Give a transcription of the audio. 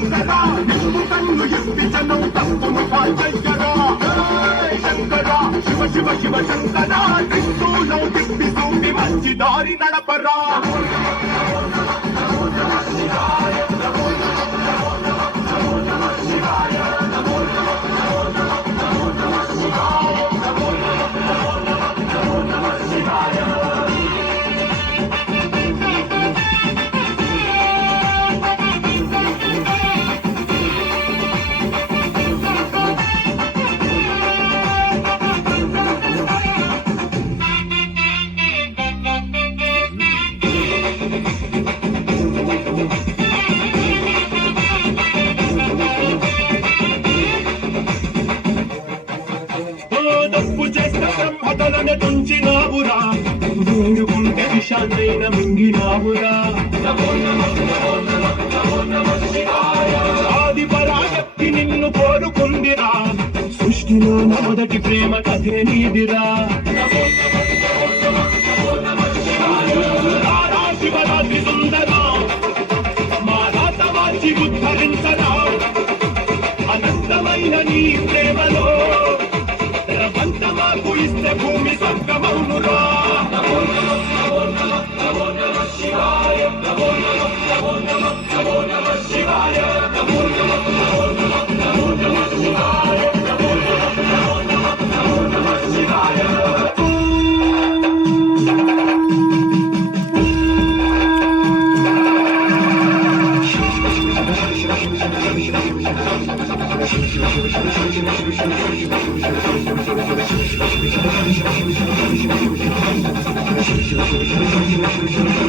శంకర నిన్ను కన్ను ఇప్పించను తప్పును కాల్చయ్యరా శంకర శివ శివ శివ శంకర త్రిశూలం తిప్పి చూపి మంచి దారి నడపరా తప్పు చేసిన బ్రహ్మతలను తుంచినావురా వేడుకుంటే విషాదైన మింగినావురా ఆది పరాశక్తి నిన్ను కోరుకుందిరా సృష్టిలో మొదటి ప్రేమ కథే నీదిరా శివరాత్రి సుందరా మా రాత మార్చి ఉద్ధరించరా అనంతమైన నీ ప్రేమలో ప్రపంచమాకు ఇస్తే భూమి స్వర్గమౌనురా శివాయ నమో నమః నమో నమః నమో నమః శివాయ నమో నమః నమో నమః నమో నమః శివాయ నమో నమః నమో నమః నమో నమః శివాయ Shut